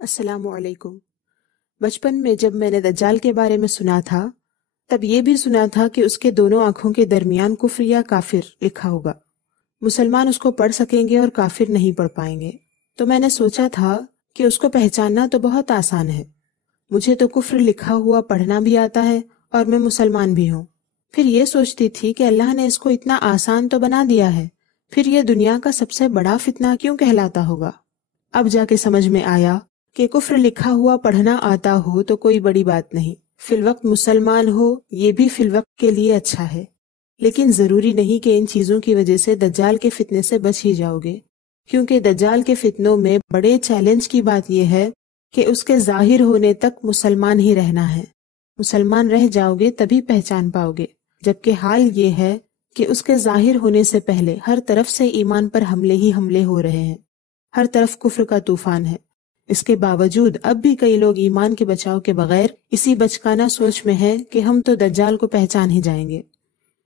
السلام علیکم۔ بچپن میں جب میں نے دجال کے بارے میں سنا تھا تب یہ بھی سنا تھا کہ اس کے دونوں آنکھوں کے درمیان کفر یا کافر لکھا ہوگا۔ مسلمان اس کو پڑھ سکیں گے اور کافر نہیں پڑھ پائیں گے۔ تو میں نے سوچا تھا کہ اس کو پہچاننا تو بہت آسان ہے، مجھے تو کفر لکھا ہوا پڑھنا بھی آتا ہے اور میں مسلمان بھی ہوں۔ پھر یہ سوچتی تھی کہ اللہ نے اس کو اتنا آسان تو بنا دیا ہے، پھر یہ دنیا کا سب سے بڑا فتنہ کیوں کہلاتا ہوگا؟ اب جا کے سمجھ میں آیا کہ کفر لکھا ہوا پڑھنا آتا ہو تو کوئی بڑی بات نہیں، فی الوقت مسلمان ہو یہ بھی فی الوقت کے لیے اچھا ہے، لیکن ضروری نہیں کہ ان چیزوں کی وجہ سے دجال کے فتنے سے بچ ہی جاؤ گے، کیونکہ دجال کے فتنوں میں بڑے چیلنج کی بات یہ ہے کہ اس کے ظاہر ہونے تک مسلمان ہی رہنا ہے۔ مسلمان رہ جاؤ گے تبھی پہچان پاؤ گے، جبکہ حال یہ ہے کہ اس کے ظاہر ہونے سے پہلے ہر طرف سے ایمان پر حملے ہی حملے ہو رہے ہیں، ہر طرف کفر کا طوفان ہے۔ اس کے باوجود اب بھی کئی لوگ ایمان کے بچاؤ کے بغیر اسی بچکانہ سوچ میں ہیں کہ ہم تو دجال کو پہچان ہی جائیں گے۔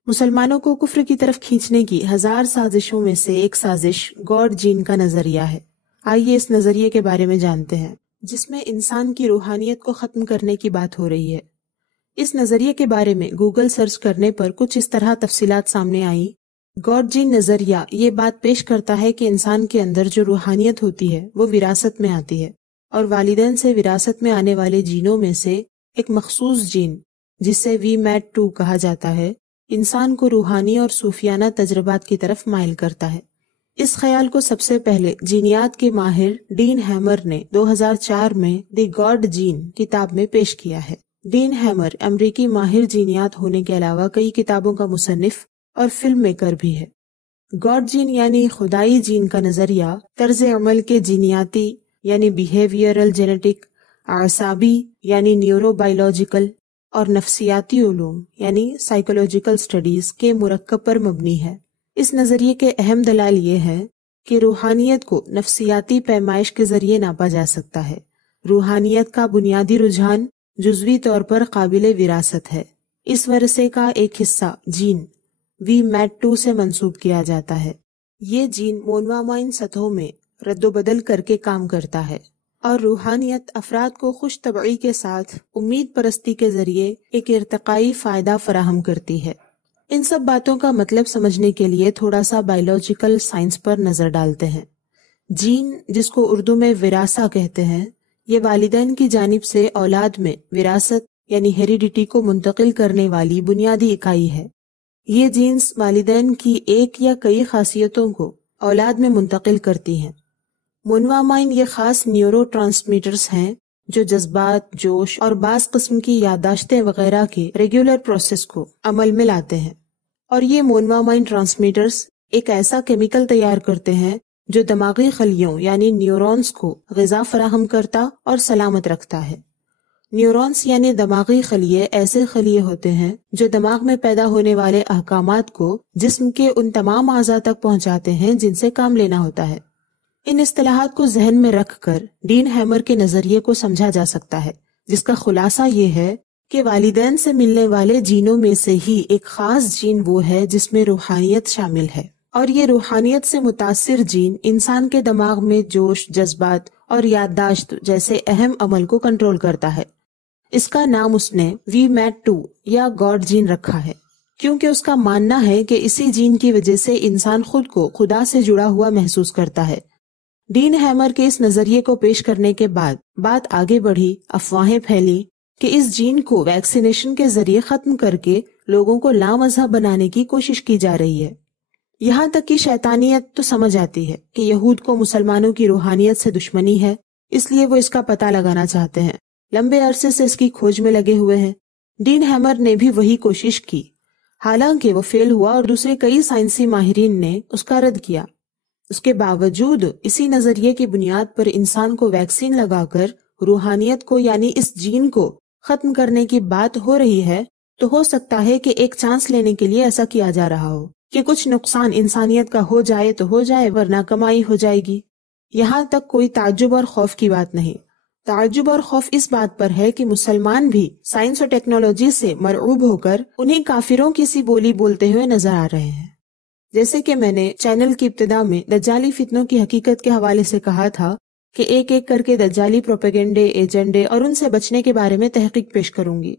مسلمانوں کو کفر کی طرف کھینچنے کی ہزار سازشوں میں سے ایک سازش گاڈ جین کا نظریہ ہے۔ آئیے اس نظریے کے بارے میں جانتے ہیں، جس میں انسان کی روحانیت کو ختم کرنے کی بات ہو رہی ہے۔ اس نظریے کے بارے میں گوگل سرچ کرنے پر کچھ اس طرح تفصیلات سامنے آئیں۔ گاڈ جین نظریہ یہ بات پیش کرتا ہے کہ انسان کے اندر جو روحانیت ہوتی ہے وہ وراثت میں آتی ہے، اور والدین سے وراثت میں آنے والے جینوں میں سے ایک مخصوص جین جسے VMAT2 کہا جاتا ہے انسان کو روحانی اور صوفیانہ تجربات کی طرف مائل کرتا ہے۔ اس خیال کو سب سے پہلے جینیات کے ماہر ڈین ہیمر نے 2004 میں دی گاڈ جین کتاب میں پیش کیا ہے۔ ڈین ہیمر امریکی ماہر جینیات ہونے کے علاوہ کئی کتابوں کا مصنف اور فلم میکر بھی ہے۔ گاڈ جین یعنی خدائی جین کا نظریہ طرز عمل کے جینیاتی یعنی بیہیویئرل جینیٹک، اعصابی یعنی نیورو بائیولوجیکل اور نفسیاتی علوم یعنی سائیکولوجیکل سٹڈیز کے مرکب پر مبنی ہے۔ اس نظریے کے اہم دلائل یہ ہے کہ روحانیت کو نفسیاتی پیمائش کے ذریعے ناپا جا سکتا ہے۔ روحانیت کا بنیادی رجحان جزوی طور پر قابل وراثت ہے۔ اس ورثے کا ایک حصہ جین VMAT2 سے منسوب کیا جاتا ہے۔ یہ جین مونوامائن سطحوں میں رد و بدل کر کے کام کرتا ہے، اور روحانیت افراد کو خوش طبعی کے ساتھ امید پرستی کے ذریعے ایک ارتقائی فائدہ فراہم کرتی ہے۔ ان سب باتوں کا مطلب سمجھنے کے لیے تھوڑا سا بائیولوجیکل سائنس پر نظر ڈالتے ہیں۔ جین، جس کو اردو میں وراثہ کہتے ہیں، یہ والدین کی جانب سے اولاد میں وراثت یعنی ہیریڈیٹی کو منتقل کرنے والی بنیادی اکائی ہے۔ یہ جینز والدین کی ایک یا کئی خاصیتوں کو اولاد میں منتقل کرتی ہیں۔ مونوامائن یہ خاص نیورو ٹرانسمیٹرز ہیں جو جذبات، جوش اور بعض قسم کی یادداشتیں وغیرہ کے ریگولر پروسیس کو عمل میں لاتے ہیں، اور یہ مونوامائن ٹرانسمیٹرز ایک ایسا کیمیکل تیار کرتے ہیں جو دماغی خلیوں یعنی نیورونز کو غذا فراہم کرتا اور سلامت رکھتا ہے۔ نیورونز یعنی دماغی خلیے ایسے خلیے ہوتے ہیں جو دماغ میں پیدا ہونے والے احکامات کو جسم کے ان تمام اعضاء تک پہنچاتے ہیں جن سے کام لینا ہوتا ہے۔ ان اصطلاحات کو ذہن میں رکھ کر ڈین ہیمر کے نظریے کو سمجھا جا سکتا ہے، جس کا خلاصہ یہ ہے کہ والدین سے ملنے والے جینوں میں سے ہی ایک خاص جین وہ ہے جس میں روحانیت شامل ہے، اور یہ روحانیت سے متاثر جین انسان کے دماغ میں جوش، جذبات اور یادداشت جیسے اہم عمل کو کنٹرول کرتا ہے۔ اس کا نام اس نے VMAT2 یا گاڈ جین رکھا ہے، کیونکہ اس کا ماننا ہے کہ اسی جین کی وجہ سے انسان خود کو خدا سے جڑا ہوا محسوس کرتا ہے۔ ڈین ہیمر کے اس نظریے کو پیش کرنے کے بعد بات آگے بڑھی، افواہیں پھیلی کہ اس جین کو ویکسینیشن کے ذریعے ختم کر کے لوگوں کو لامذہب بنانے کی کوشش کی جا رہی ہے۔ یہاں تک کہ شیطانیت تو سمجھ آتی ہے کہ یہود کو مسلمانوں کی روحانیت سے دشمنی ہے، اس لیے وہ اس کا پتہ لگانا چاہتے ہیں، لمبے عرصے سے اس کی کھوج میں لگے ہوئے ہیں۔ ڈین ہیمر نے بھی وہی کوشش کی، حالانکہ وہ فیل ہوا اور دوسرے کئی سائنسی ماہرین نے اس کا رد کیا۔ اس کے باوجود اسی نظریے کی بنیاد پر انسان کو ویکسین لگا کر روحانیت کو یعنی اس جین کو ختم کرنے کی بات ہو رہی ہے، تو ہو سکتا ہے کہ ایک چانس لینے کے لیے ایسا کیا جا رہا ہو کہ کچھ نقصان انسانیت کا ہو جائے تو ہو جائے، ورنہ کمائی ہو جائے گی۔ یہاں تک کوئی تعجب اور خوف کی بات نہیں۔ تعجب اور خوف اس بات پر ہے کہ مسلمان بھی سائنس اور ٹیکنالوجی سے مرعوب ہو کر انہیں کافروں کی سی بولی بولتے ہوئے نظر آ رہے ہیں۔ جیسے کہ میں نے چینل کی ابتدا میں دجالی فتنوں کی حقیقت کے حوالے سے کہا تھا کہ ایک ایک کر کے دجالی پروپیگنڈے، ایجنڈے اور ان سے بچنے کے بارے میں تحقیق پیش کروں گی۔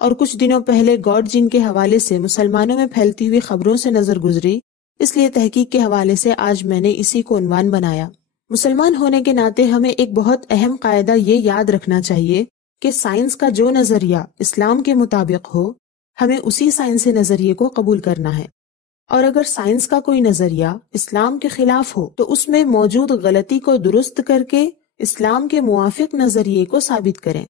اور کچھ دنوں پہلے گاڈ جن کے حوالے سے مسلمانوں میں پھیلتی ہوئی خبروں سے نظر گزری، اس لیے تحقیق کے حوالے سے آج میں نے اسی کو عنوان بنایا۔ مسلمان ہونے کے ناطے ہمیں ایک بہت اہم قاعدہ یہ یاد رکھنا چاہیے کہ سائنس کا جو نظریہ اسلام کے مطابق ہو، ہمیں اسی سائنسی نظریے کو قبول کرنا ہے، اور اگر سائنس کا کوئی نظریہ اسلام کے خلاف ہو تو اس میں موجود غلطی کو درست کر کے اسلام کے موافق نظریے کو ثابت کریں،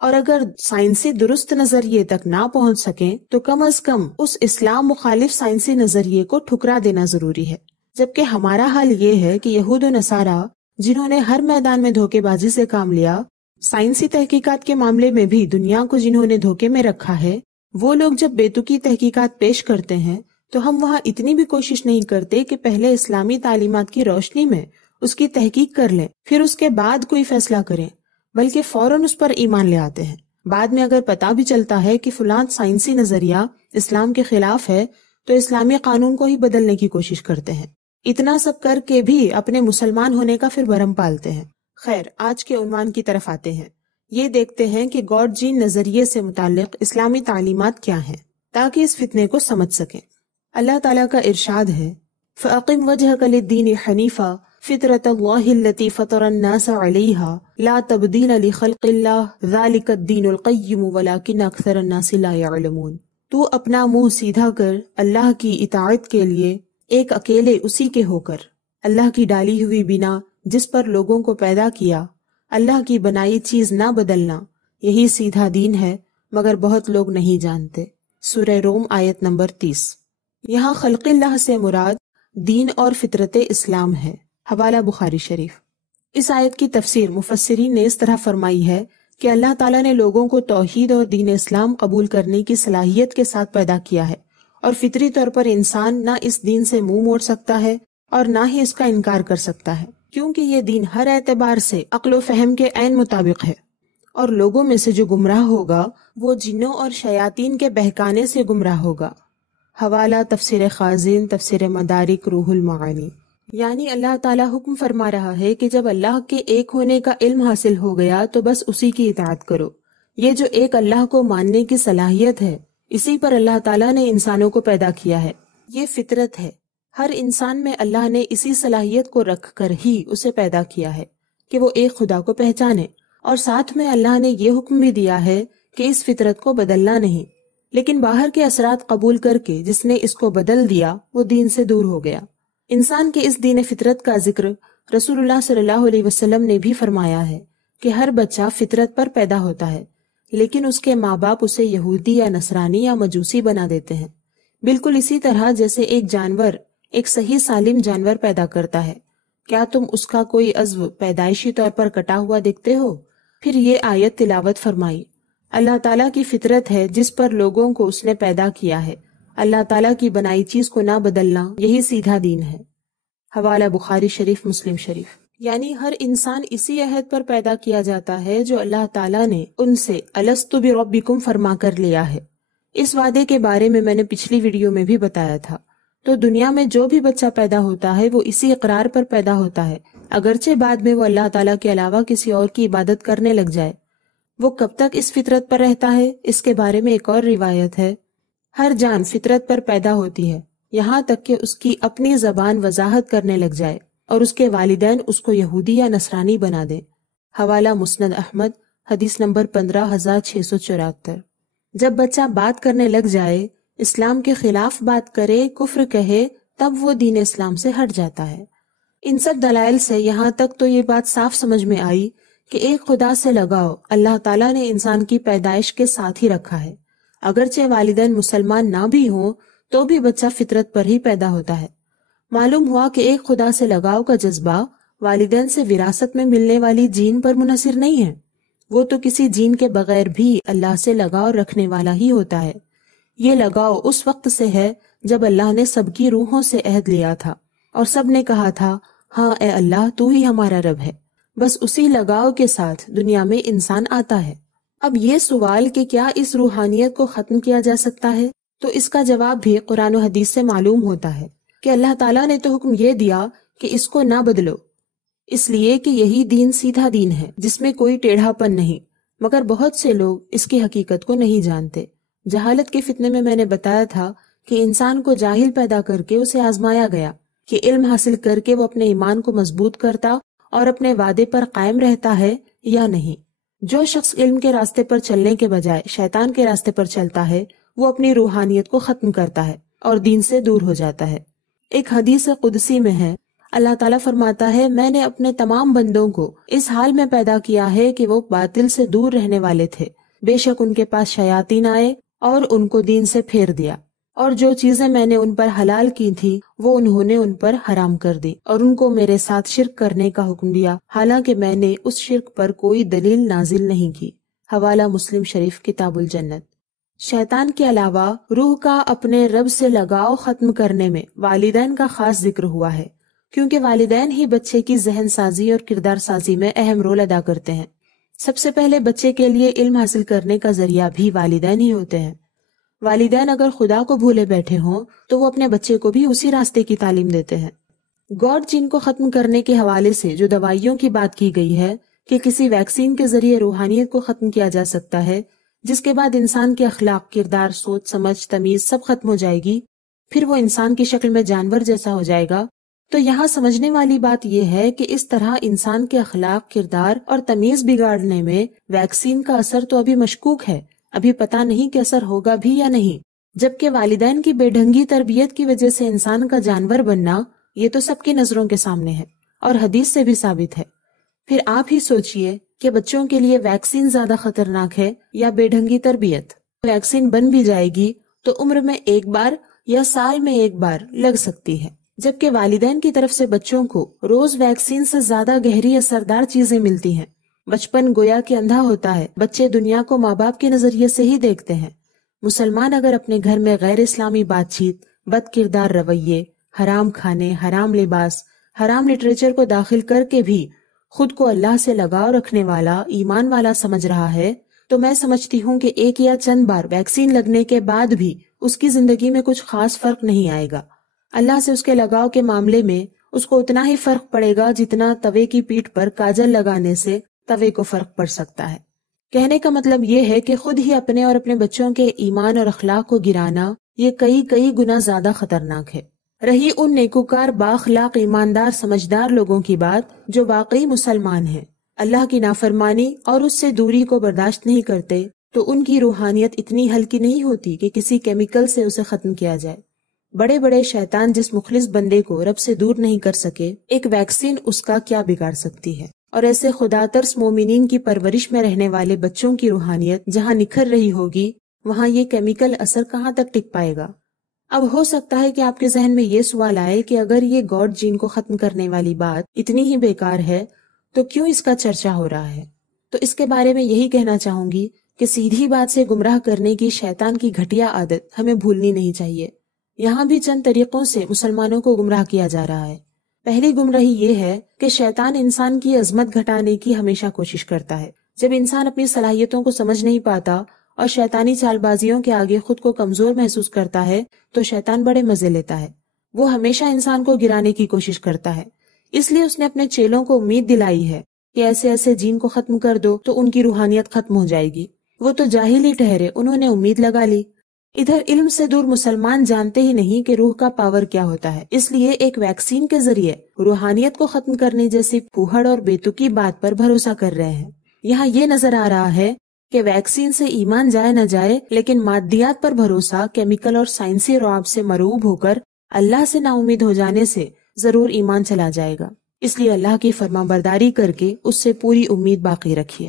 اور اگر سائنسی درست نظریے تک نہ پہنچ سکیں تو کم از کم اس اسلام مخالف سائنسی نظریے کو ٹھکرا دینا ضروری ہے۔ جبکہ ہمارا حال یہ ہے کہ یہود و نصارہ جنہوں نے ہر میدان میں دھوکے بازی سے کام لیا، سائنسی تحقیقات کے معاملے میں بھی دنیا کو جنہوں نے دھوکے میں رکھا ہے، وہ لوگ جب بیتوکی تحقیقات پیش کرتے ہیں تو ہم وہاں اتنی بھی کوشش نہیں کرتے کہ پہلے اسلامی تعلیمات کی روشنی میں اس کی تحقیق کر لیں، پھر اس کے بعد کوئی فیصلہ کریں، بلکہ فوراً اس پر ایمان لے آتے ہیں۔ بعد میں اگر پتہ بھی چلتا ہے کہ فلاں سائنسی نظریہ اسلام کے خلاف ہے تو اسلامی قانون کو ہی بدلنے کی کوشش کرتے ہیں۔ اتنا سب کر کے بھی اپنے مسلمان ہونے کا پھر بھرم پالتے ہیں۔ خیر، آج کے عنوان کی طرف آتے ہیں۔ یہ دیکھتے ہیں کہ گاڈ جین نظریے سے متعلق اسلامی تعلیمات کیا ہیں تاکہ اس فتنے کو سمجھ سکیں۔ اللہ تعالیٰ کا ارشاد ہے، فَأَقِمْ وَجْهَكَ لِلدِّينِ حَنِيفًا فِطْرَةَ اللَّهِ الَّتِي فَطَرَ النَّاسَ عَلَيْهَا لَا تَبْدِيلَ لِخَلْقِ اللَّهِ ذَلِكَ الدِّينُ الْقَيِّمُ وَلَكِنَّ أَكْثَرَ النَّاسِ لَا يَعْلَمُونَ۔ تو اپنا منہ سیدھا کر اللہ کی اطاعت کے لیے ایک اکیلے اسی کے ہو کر، اللہ کی ڈالی ہوئی بنا جس پر لوگوں کو پیدا کیا، اللہ کی بنائی چیز نہ بدلنا، یہی سیدھا دین ہے، مگر بہت لوگ نہیں جانتے۔ سورہ روم آیت نمبر 30۔ یہاں خلق اللہ سے مراد دین اور فطرت اسلام ہے۔ حوالہ بخاری شریف۔ اس آیت کی تفسیر مفسرین نے اس طرح فرمائی ہے کہ اللہ تعالیٰ نے لوگوں کو توحید اور دین اسلام قبول کرنے کی صلاحیت کے ساتھ پیدا کیا ہے، اور فطری طور پر انسان نہ اس دین سے منہ موڑ سکتا ہے اور نہ ہی اس کا انکار کر سکتا ہے، کیونکہ یہ دین ہر اعتبار سے عقل و فہم کے عین مطابق ہے، اور لوگوں میں سے جو گمراہ ہوگا وہ جنوں اور شیاطین کے بہکانے سے گمراہ ہوگا۔ حوالہ تفسیر خازن، تفسیر مدارک، روح المعانی۔ یعنی اللہ تعالیٰ حکم فرما رہا ہے کہ جب اللہ کے ایک ہونے کا علم حاصل ہو گیا تو بس اسی کی اطاعت کرو۔ یہ جو ایک اللہ کو ماننے کی صلاحیت ہے، اسی پر اللہ تعالیٰ نے انسانوں کو پیدا کیا ہے، یہ فطرت ہے۔ ہر انسان میں اللہ نے اسی صلاحیت کو رکھ کر ہی اسے پیدا کیا ہے کہ وہ ایک خدا کو پہچانے، اور ساتھ میں اللہ نے یہ حکم بھی دیا ہے کہ اس فطرت کو بدلنا نہیں، لیکن باہر کے اثرات قبول کر کے جس نے اس کو بدل دیا وہ دین سے دور ہو گیا۔ انسان کے اس دین فطرت کا ذکر رسول اللہ صلی اللہ علیہ وسلم نے بھی فرمایا ہے کہ ہر بچہ فطرت پر پیدا ہوتا ہے، لیکن اس کے ماں باپ اسے یہودی یا نصرانی یا مجوسی بنا دیتے ہیں، بالکل اسی طرح جیسے ایک جانور ایک صحیح سالم جانور پیدا کرتا ہے۔ کیا تم اس کا کوئی عضو پیدائشی طور پر کٹا ہوا دیکھتے ہو؟ پھر یہ آیت تلاوت فرمائی، اللہ تعالیٰ کی فطرت ہے جس پر لوگوں کو اس نے پیدا کیا ہے، اللہ تعالیٰ کی بنائی چیز کو نہ بدلنا، یہی سیدھا دین ہے۔ حوالہ بخاری شریف، مسلم شریف۔ یعنی ہر انسان اسی عہد پر پیدا کیا جاتا ہے جو اللہ تعالیٰ نے ان سے الستُ بربکم فرما کر لیا ہے۔ اس وعدے کے بارے میں نے پچھلی ویڈیو میں بھی بتایا تھا۔ تو دنیا میں جو بھی بچہ پیدا ہوتا ہے وہ اسی اقرار پر پیدا ہوتا ہے، اگرچہ بعد میں وہ اللہ تعالیٰ کے علاوہ کسی اور کی عبادت کرنے لگ جائے۔ وہ کب تک اس فطرت پر رہتا ہے، اس کے بارے میں ایک اور روایت ہے، ہر جان فطرت پر پیدا ہوتی ہے یہاں تک کہ اس کی اپنی زبان وضاحت کرنے لگ جائے اور اس کے والدین اس کو یہودی یا نصرانی بنا دیں۔ حوالہ مسند احمد، حدیث نمبر 15674۔ جب بچہ بات کرنے لگ جائے، اسلام کے خلاف بات کرے، کفر کہے، تب وہ دین اسلام سے ہٹ جاتا ہے۔ ان سب دلائل سے یہاں تک تو یہ بات صاف سمجھ میں آئی کہ ایک خدا سے لگاؤ اللہ تعالیٰ نے انسان کی پیدائش کے ساتھ ہی رکھا ہے۔ اگرچہ والدین مسلمان نہ بھی ہوں تو بھی بچہ فطرت پر ہی پیدا ہوتا ہے۔ معلوم ہوا کہ ایک خدا سے لگاؤ کا جذبہ والدین سے وراثت میں ملنے والی جین پر منحصر نہیں ہے، وہ تو کسی جین کے بغیر بھی اللہ سے لگاؤ رکھنے والا ہی ہوتا ہے۔ یہ لگاؤ اس وقت سے ہے جب اللہ نے سب کی روحوں سے عہد لیا تھا اور سب نے کہا تھا، ہاں اے اللہ تو ہی ہمارا رب ہے۔ بس اسی لگاؤ کے ساتھ دنیا میں انسان آتا ہے۔ اب یہ سوال کہ کیا اس روحانیت کو ختم کیا جا سکتا ہے، تو اس کا جواب بھی قرآن و حدیث سے معلوم ہوتا ہے کہ اللہ تعالیٰ نے تو حکم یہ دیا کہ اس کو نہ بدلو، اس لیے کہ یہی دین سیدھا دین ہے جس میں کوئی ٹیڑھا پن نہیں، مگر بہت سے لوگ اس کی حقیقت کو نہیں جانتے۔ جہالت کے فتنے میں نے بتایا تھا کہ انسان کو جاہل پیدا کر کے اسے آزمایا گیا کہ علم حاصل کر کے وہ اپنے ایمان کو مضبوط کرتا اور اپنے وعدے پر قائم رہتا ہے یا نہیں۔ جو شخص علم کے راستے پر چلنے کے بجائے شیطان کے راستے پر چلتا ہے وہ اپنی روحانیت کو ختم کرتا ہے اور دین سے دور ہو جاتا ہے۔ ایک حدیث قدسی میں ہے، اللہ تعالیٰ فرماتا ہے، میں نے اپنے تمام بندوں کو اس حال میں پیدا کیا ہے کہ وہ باطل سے دور رہنے والے تھے، بے شک ان کے پاس شیاطین آئے اور ان کو دین سے پھیر دیا، اور جو چیزیں میں نے ان پر حلال کی تھی وہ انہوں نے ان پر حرام کر دی، اور ان کو میرے ساتھ شرک کرنے کا حکم دیا، حالانکہ میں نے اس شرک پر کوئی دلیل نازل نہیں کی۔ حوالہ مسلم شریف کتاب الجنت۔ شیطان کے علاوہ روح کا اپنے رب سے لگاؤ ختم کرنے میں والدین کا خاص ذکر ہوا ہے، کیونکہ والدین ہی بچے کی ذہن سازی اور کردار سازی میں اہم رول ادا کرتے ہیں۔ سب سے پہلے بچے کے لیے علم حاصل کرنے کا ذریعہ بھی والدین ہی ہوتے ہیں۔ والدین اگر خدا کو بھولے بیٹھے ہوں تو وہ اپنے بچے کو بھی اسی راستے کی تعلیم دیتے ہیں۔ گاڈ جین کو ختم کرنے کے حوالے سے جو دوائیوں کی بات کی گئی ہے کہ کسی ویکسین کے ذریعے روحانیت کو ختم کیا جا سکتا ہے، جس کے بعد انسان کے اخلاق، کردار، سوچ سمجھ، تمیز سب ختم ہو جائے گی، پھر وہ انسان کی شکل میں جانور جیسا ہو جائے گا، تو یہاں سمجھنے والی بات یہ ہے کہ اس طرح انسان کے اخلاق، کردار اور تمیز بگاڑنے میں ویکسین کا اثر تو ابھی مشکوک ہے، ابھی پتہ نہیں کہ اثر ہوگا بھی یا نہیں، جبکہ والدین کی بے ڈھنگی تربیت کی وجہ سے انسان کا جانور بننا یہ تو سب کی نظروں کے سامنے ہے اور حدیث سے بھی ثابت ہے۔ پھر آپ ہی سوچئے کہ بچوں کے لیے ویکسین زیادہ خطرناک ہے یا بے ڈھنگی تربیت؟ ویکسین بن بھی جائے گی تو عمر میں ایک بار یا سال میں ایک بار لگ سکتی ہے، جبکہ والدین کی طرف سے بچوں کو روز ویکسین سے زیادہ گہری اثردار چیزیں ملتی ہیں۔ بچپن گویا کہ اندھا ہوتا ہے، بچے دنیا کو ماں باپ کے نظریے سے ہی دیکھتے ہیں۔ مسلمان اگر اپنے گھر میں غیر اسلامی بات چیت، بد کردار رویے، حرام کھانے، حرام لباس، حرام لٹریچر کو داخل کر کے بھی خود کو اللہ سے لگاؤ رکھنے والا، ایمان والا سمجھ رہا ہے، تو میں سمجھتی ہوں کہ ایک یا چند بار ویکسین لگنے کے بعد بھی اس کی زندگی میں کچھ خاص فرق نہیں آئے گا۔ اللہ سے اس کے لگاؤ کے معاملے میں اس کو اتنا ہی فرق پڑے گا جتنا توے کی پیٹھ پر کاجل لگانے سے توے کو فرق پڑ سکتا ہے۔ کہنے کا مطلب یہ ہے کہ خود ہی اپنے اور اپنے بچوں کے ایمان اور اخلاق کو گرانا یہ کئی گنا زیادہ خطرناک ہے۔ رہی ان نیکوکار، بااخلاق، ایماندار، سمجھدار لوگوں کی بات جو واقعی مسلمان ہیں، اللہ کی نافرمانی اور اس سے دوری کو برداشت نہیں کرتے، تو ان کی روحانیت اتنی ہلکی نہیں ہوتی کہ کسی کیمیکل سے اسے ختم کیا جائے۔ بڑے بڑے شیطان جس مخلص بندے کو رب سے دور نہیں کر سکے، ایک ویکسین اس کا کیا بگاڑ سکتی ہے؟ اور ایسے خدا ترس مومنین کی پرورش میں رہنے والے بچوں کی روحانیت جہاں نکھر رہی ہوگی، وہاں یہ کیمیکل اثر کہاں تک ٹک پائے گا؟ اب ہو سکتا ہے کہ آپ کے ذہن میں یہ سوال آئے کہ اگر یہ گاڈ جین کو ختم کرنے والی بات اتنی ہی بیکار ہے تو کیوں اس کا چرچا ہو رہا ہے؟ تو اس کے بارے میں یہی کہنا چاہوں گی کہ سیدھی بات سے گمراہ کرنے کی شیطان کی گھٹیا عادت ہمیں بھولنی نہیں چاہیے۔ یہاں بھی چند طریقوں سے مسلمانوں کو گمراہ کیا جا رہا ہے۔ پہلی گمراہی یہ ہے کہ شیطان انسان کی عظمت گھٹانے کی ہمیشہ کوشش کرتا ہے۔ جب انسان اپنی صلاحیتوں کو سمجھ نہیں پاتا اور شیطانی چال بازیوں کے آگے خود کو کمزور محسوس کرتا ہے تو شیطان بڑے مزے لیتا ہے۔ وہ ہمیشہ انسان کو گرانے کی کوشش کرتا ہے۔ اس لیے اس نے اپنے چیلوں کو امید دلائی ہے کہ ایسے ایسے جین کو ختم کر دو تو ان کی روحانیت ختم ہو جائے گی۔ وہ تو جاہل ہی ٹھہرے، انہوں نے امید لگا لی۔ ادھر علم سے دور مسلمان جانتے ہی نہیں کہ روح کا پاور کیا ہوتا ہے، اس لیے ایک ویکسین کے ذریعے روحانیت کو ختم کرنے جیسی پھوہڑ اور بیتوکی بات پر بھروسہ کر رہے ہیں۔ یہاں یہ نظر آ رہا ہے کہ ویکسین سے ایمان جائے نہ جائے، لیکن مادیات پر بھروسہ کیمیکل اور سائنسی رعب سے مرعوب ہو کر اللہ سے نا امید ہو جانے سے ضرور ایمان چلا جائے گا۔ اس لیے اللہ کی فرما برداری کر کے اس سے پوری امید باقی رکھیے۔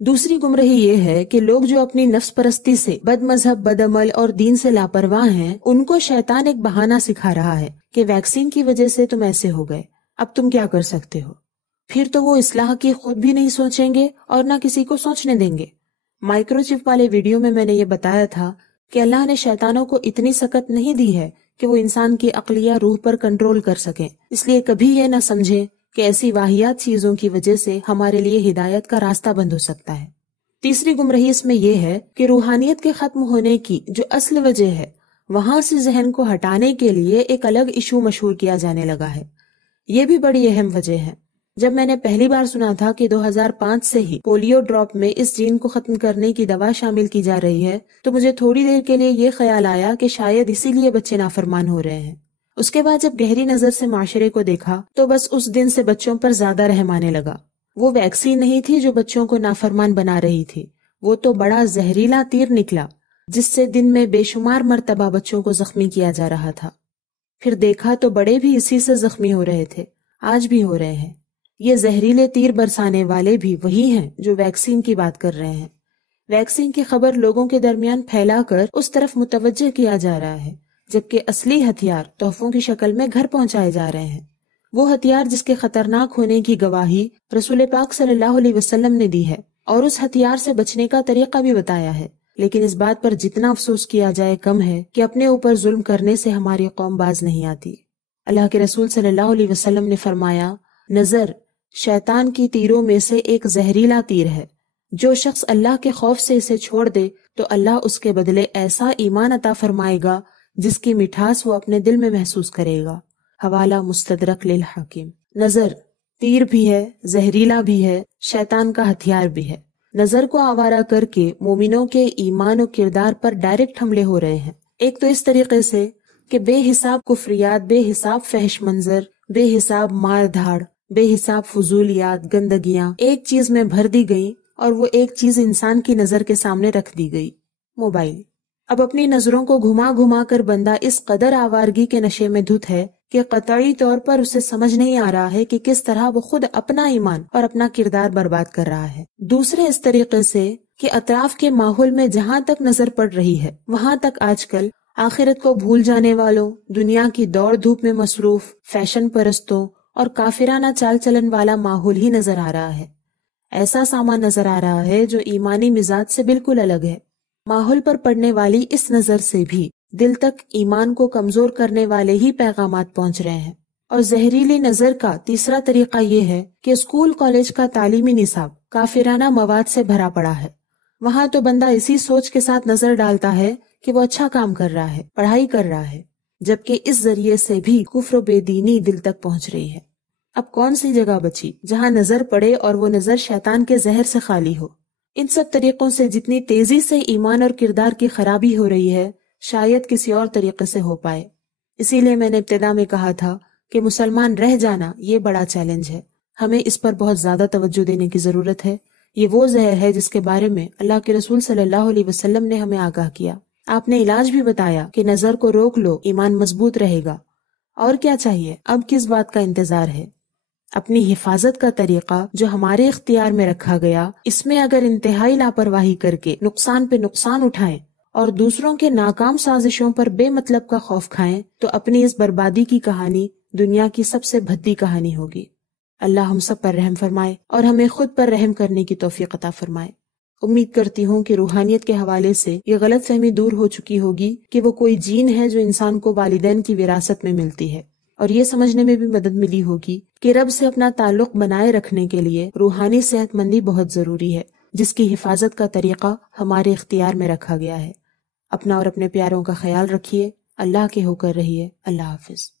دوسری گمراہی یہ ہے کہ لوگ جو اپنی نفس پرستی سے بد مذہب، بد عمل اور دین سے لاپرواہ ہیں، ان کو شیطان ایک بہانہ سکھا رہا ہے کہ ویکسین کی وجہ سے تم ایسے ہو گئے، اب تم کیا کر سکتے ہو؟ پھر تو وہ اصلاح کی خود بھی نہیں سوچیں گے اور نہ کسی کو سوچنے دیں گے۔ مائکرو چپ والے ویڈیو میں نے یہ بتایا تھا کہ اللہ نے شیطانوں کو اتنی سکت نہیں دی ہے کہ وہ انسان کی عقلیہ روح پر کنٹرول کر سکیں، اس لیے کبھی یہ نہ سمجھیں کہ ایسی واہیات چیزوں کی وجہ سے ہمارے لیے ہدایت کا راستہ بند ہو سکتا ہے۔ تیسری گمراہی اس میں یہ ہے کہ روحانیت کے ختم ہونے کی جو اصل وجہ ہے، وہاں سے ذہن کو ہٹانے کے لیے ایک الگ ایشو مشہور کیا جانے لگا ہے۔ یہ بھی بڑی اہم وجہ ہے۔ جب میں نے پہلی بار سنا تھا کہ 2005 سے ہی پولیو ڈراپ میں اس جین کو ختم کرنے کی دوا شامل کی جا رہی ہے تو مجھے تھوڑی دیر کے لیے یہ خیال آیا کہ شاید اسی لیے بچے نافرمان ہو رہے ہیں۔ اس کے بعد جب گہری نظر سے معاشرے کو دیکھا تو بس اس دن سے بچوں پر زیادہ رحم آنے لگا۔ وہ ویکسین نہیں تھی جو بچوں کو نافرمان بنا رہی تھی، وہ تو بڑا زہریلا تیر نکلا جس سے دن میں بے شمار مرتبہ بچوں کو زخمی کیا جا رہا تھا۔ پھر دیکھا تو بڑے بھی اسی سے زخمی ہو رہے تھے، آج بھی ہو رہے ہیں۔ یہ زہریلے تیر برسانے والے بھی وہی ہیں جو ویکسین کی بات کر رہے ہیں۔ ویکسین کی خبر لوگوں کے درمیان پھیلا کر اس طرف متوجہ کیا جا رہا ہے، جبکہ اصلی ہتھیار تحفوں کی شکل میں گھر پہنچائے جا رہے ہیں۔ وہ ہتھیار جس کے خطرناک ہونے کی گواہی رسول پاک صلی اللہ علیہ وسلم نے دی ہے اور اس ہتھیار سے بچنے کا طریقہ بھی بتایا ہے، لیکن اس بات پر جتنا افسوس کیا جائے کم ہے کہ اپنے اوپر ظلم کرنے سے ہماری قوم باز نہیں آتی۔ اللہ کے رسول صلی اللہ علیہ وسلم نے فرمایا، نظر شیطان کی تیروں میں سے ایک زہریلا تیر ہے، جو شخص اللہ کے خوف سے اسے چھوڑ دے تو اللہ اس کے بدلے ایسا ایمان عطا فرمائے گا جس کی مٹھاس وہ اپنے دل میں محسوس کرے گا۔ حوالہ مستدرک للحاکم۔ نظر تیر بھی ہے، زہریلا بھی ہے، شیطان کا ہتھیار بھی ہے۔ نظر کو آوارہ کر کے مومنوں کے ایمان و کردار پر ڈائریکٹ حملے ہو رہے ہیں۔ ایک تو اس طریقے سے کہ بے حساب کفریات، بے حساب فحش منظر، بے حساب مار دھاڑ، بے حساب فضولیات، گندگیاں ایک چیز میں بھر دی گئی اور وہ ایک چیز انسان کی نظر کے سامنے رکھ دی گئی، موبائل۔ اب اپنی نظروں کو گھما گھما کر بندہ اس قدر آوارگی کے نشے میں دھت ہے کہ قطعی طور پر اسے سمجھ نہیں آ رہا ہے کہ کس طرح وہ خود اپنا ایمان اور اپنا کردار برباد کر رہا ہے۔ دوسرے اس طریقے سے کہ اطراف کے ماحول میں جہاں تک نظر پڑ رہی ہے وہاں تک آج کل آخرت کو بھول جانے والوں، دنیا کی دوڑ دھوپ میں مصروف فیشن پرستوں اور کافرانہ چال چلن والا ماحول ہی نظر آ رہا ہے۔ ایسا سامان نظر آ رہا ہے جو ایمانی مزاج سے بالکل الگ ہے۔ ماحول پر پڑنے والی اس نظر سے بھی دل تک ایمان کو کمزور کرنے والے ہی پیغامات پہنچ رہے ہیں۔ اور زہریلی نظر کا تیسرا طریقہ یہ ہے کہ اسکول کالج کا تعلیمی نصاب کافرانہ مواد سے بھرا پڑا ہے۔ وہاں تو بندہ اسی سوچ کے ساتھ نظر ڈالتا ہے کہ وہ اچھا کام کر رہا ہے، پڑھائی کر رہا ہے، جبکہ اس ذریعے سے بھی کفر و بے دینی دل تک پہنچ رہی ہے۔ اب کون سی جگہ بچی جہاں نظر پڑے اور وہ نظر شیطان کے زہر سے خالی ہو؟ ان سب طریقوں سے جتنی تیزی سے ایمان اور کردار کی خرابی ہو رہی ہے، شاید کسی اور طریقے سے ہو پائے۔ اسی لیے میں نے ابتدا میں کہا تھا کہ مسلمان رہ جانا یہ بڑا چیلنج ہے، ہمیں اس پر بہت زیادہ توجہ دینے کی ضرورت ہے۔ یہ وہ زہر ہے جس کے بارے میں اللہ کے رسول صلی اللہ علیہ وسلم نے ہمیں آگاہ کیا۔ آپ نے علاج بھی بتایا کہ نظر کو روک لو، ایمان مضبوط رہے گا۔ اور کیا چاہیے؟ اب کس بات کا انتظار ہے؟ اپنی حفاظت کا طریقہ جو ہمارے اختیار میں رکھا گیا، اس میں اگر انتہائی لاپرواہی کر کے نقصان پہ نقصان اٹھائیں اور دوسروں کے ناکام سازشوں پر بے مطلب کا خوف کھائیں تو اپنی اس بربادی کی کہانی دنیا کی سب سے بھدی کہانی ہوگی۔ اللہ ہم سب پر رحم فرمائے اور ہمیں خود پر رحم کرنے کی توفیق عطا فرمائے۔ امید کرتی ہوں کہ روحانیت کے حوالے سے یہ غلط فہمی دور ہو چکی ہوگی کہ وہ کوئی جین ہے جو انسان کو والدین کی وراثت میں ملتی ہے، اور یہ سمجھنے میں بھی مدد ملی ہوگی کہ رب سے اپنا تعلق بنائے رکھنے کے لیے روحانی صحت مندی بہت ضروری ہے، جس کی حفاظت کا طریقہ ہمارے اختیار میں رکھا گیا ہے۔ اپنا اور اپنے پیاروں کا خیال رکھیے، اللہ کے ہو کر رہیے۔ اللہ حافظ۔